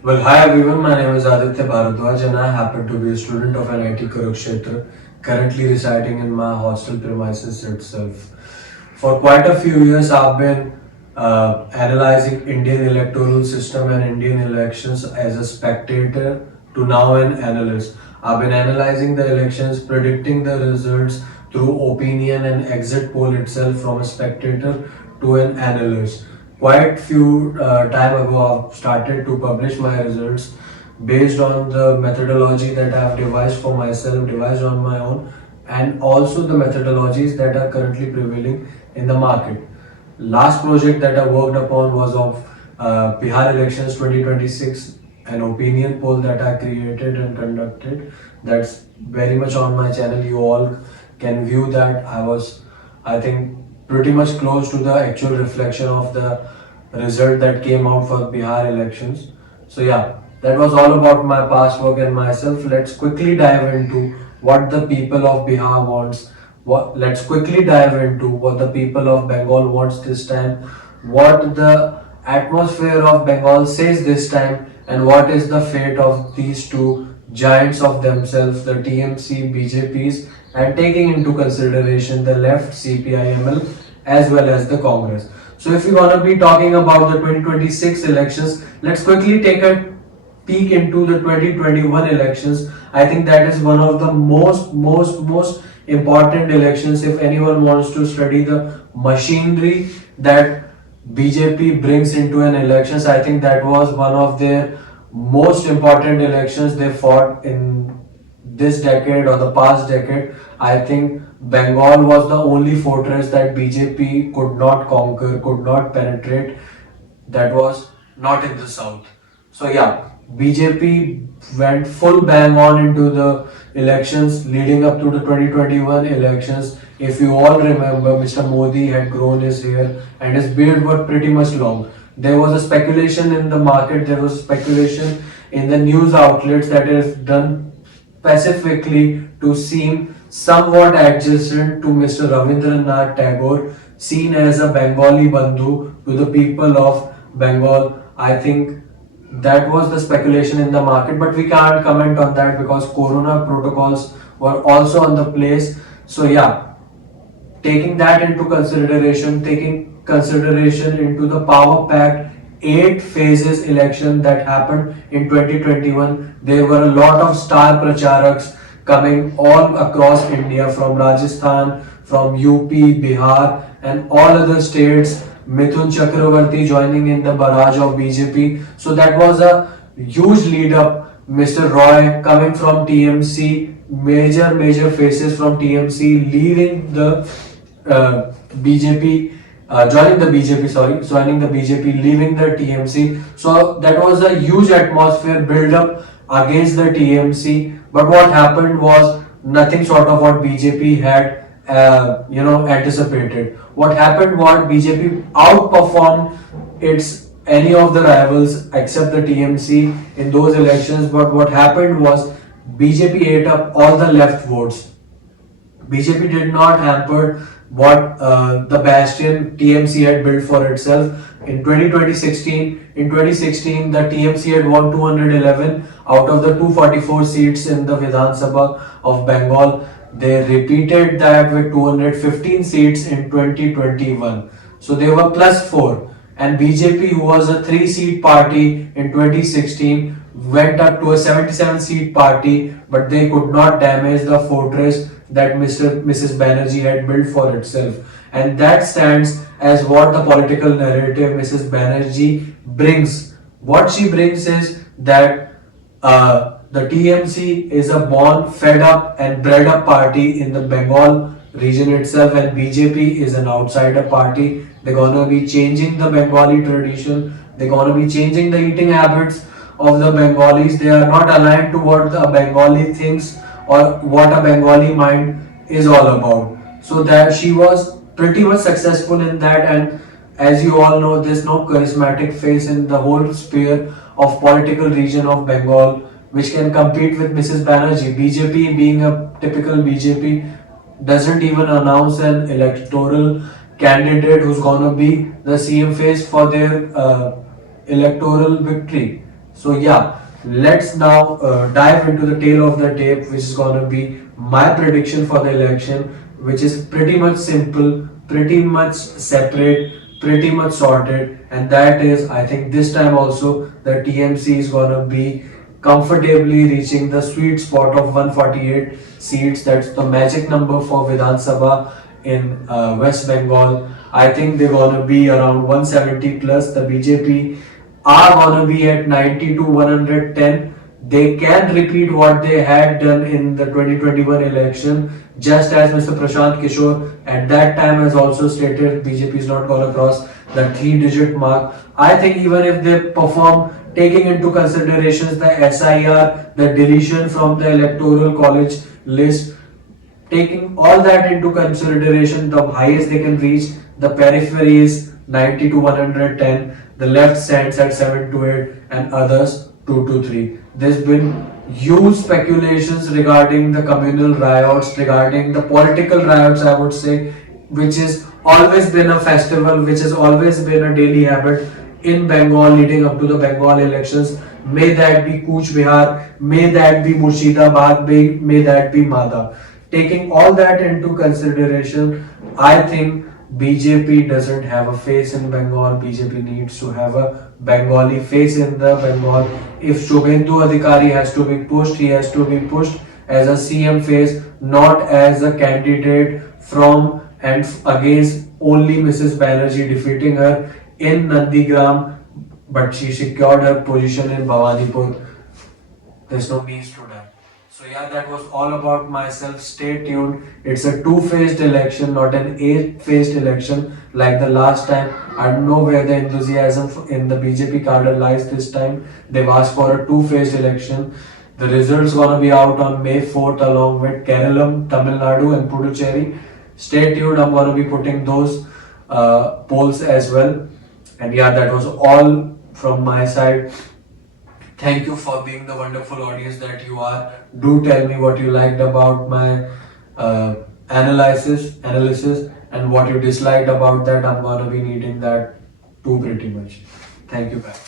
Well, hi everyone, my name is Aditya Bharadwaj and I happen to be a student of NIT Kurukshetra, currently residing in my hostel premises itself. For quite a few years, I've been analyzing Indian electoral system and Indian elections as a spectator to now an analyst. I've been analyzing the elections, predicting the results through opinion and exit poll itself from a spectator to an analyst. Quite few time ago, I've started to publish my results based on the methodology that I've devised for myself, devised on my own, and also the methodologies that are currently prevailing in the market. Last project that I worked upon was of Bihar elections 2026, an opinion poll that I created and conducted. That's very much on my channel. You all can view that. I think, pretty much close to the actual reflection of the result that came out for Bihar elections. So yeah, that was all about my past work and myself. Let's quickly dive into what the people of Bihar wants. Let's quickly dive into what the people of Bengal wants this time, what the atmosphere of Bengal says this time, and what is the fate of these two giants of themselves, the TMC, BJPs, and taking into consideration the left, CPIML, as well as the Congress. So, if we're gonna be talking about the 2026 elections, let's quickly take a peek into the 2021 elections. I think that is one of the most important elections if anyone wants to study the machinery that BJP brings into an elections. I think that was one of their most important elections they fought in this decade or the past decade. I think Bengal was the only fortress that BJP could not conquer, could not penetrate, that was not in the south. So yeah, BJP went full bang on into the elections leading up to the 2021 elections. If you all remember, Mr. Modi had grown his hair and his beard was pretty much long. There was a speculation in the market, there was speculation in the news outlets that is done specifically to seem somewhat adjacent to Mr. Ravindranath Tagore, seen as a Bengali Bandhu to the people of Bengal. I think that was the speculation in the market, but we can't comment on that because Corona protocols were also on the place. So yeah, taking that into consideration, taking consideration into the power packed 8 phases election that happened in 2021, there were a lot of star pracharaks coming all across India from Rajasthan, from UP, Bihar, and all other states. Mithun Chakravarti joining in the barrage of BJP. So that was a huge lead up. Mr. Roy coming from TMC, major faces from TMC leaving the BJP, joining the BJP, leaving the TMC. So that was a huge atmosphere build up against the TMC. But what happened was nothing short of what BJP had, anticipated. What happened was BJP outperformed its any of the rivals except the TMC in those elections. But what happened was BJP ate up all the left votes. BJP did not hamper what the bastion TMC had built for itself. In 2016, the TMC had won 211 out of the 244 seats in the Vidhan Sabha of Bengal. They repeated that with 215 seats in 2021. So they were plus 4. And BJP, who was a 3-seat party in 2016, went up to a 77-seat party, but they could not damage the fortress that Mrs. Banerjee had built for itself. And that stands as what the political narrative Mrs. Banerjee brings. What she brings is that the TMC is a born, fed up, and bred up party in the Bengal region itself, and BJP is an outsider party. They're gonna be changing the Bengali tradition, they're gonna be changing the eating habits of the Bengalis. They are not aligned to what the Bengali thinks or what a Bengali mind is all about. So that she was pretty much successful in that, and as you all know, there's no charismatic face in the whole sphere of political region of Bengal which can compete with Mrs. Banerjee. BJP, being a typical BJP, doesn't even announce an electoral candidate who's gonna be the CM face for their electoral victory. So yeah, let's now dive into the tail of the tape, which is gonna be my prediction for the election, which is pretty much simple, pretty much separate, pretty much sorted, and that is, I think this time also the TMC is gonna be comfortably reaching the sweet spot of 148 seats. That's the magic number for Vidhan Sabha in West Bengal. I think they're gonna be around 170 plus. The BJP are gonna be at 90 to 110. They can repeat what they had done in the 2021 election, just as Mr. Prashant Kishore at that time has also stated BJP is not gonna cross the 3-digit mark. I think even if they perform, taking into considerations the SIR, the deletion from the electoral college list, taking all that into consideration, the highest they can reach, the periphery is 90 to 110, the left stands at 7 to 8, and others 2 to 3. There's been huge speculations regarding the communal riots, regarding the political riots, I would say, which has always been a festival, which has always been a daily habit in Bengal leading up to the Bengal elections. May that be Cooch Behar, may that be Murshidabad, may that be Mada. Taking all that into consideration, I think BJP doesn't have a face in Bengal. BJP needs to have a Bengali face in the Bengal. If Shubhendu Adhikari has to be pushed, he has to be pushed as a CM face, not as a candidate from and against only Mrs. Banerjee defeating her in Nandigram, but she secured her position in Bhawanipur. There's no means to that. So yeah, that was all about myself. Stay tuned. It's a two-phased election, not an eight-phased election like the last time. I don't know where the enthusiasm in the BJP cadre lies this time. They've asked for a two-phased election. The results gonna be out on May 4th along with Kerala, Tamil Nadu and Puducherry. Stay tuned. I'm gonna be putting those polls as well. And yeah, that was all from my side. Thank you for being the wonderful audience that you are. Do tell me what you liked about my analysis, and what you disliked about that. I'm gonna be needing that too pretty much. Thank you, guys.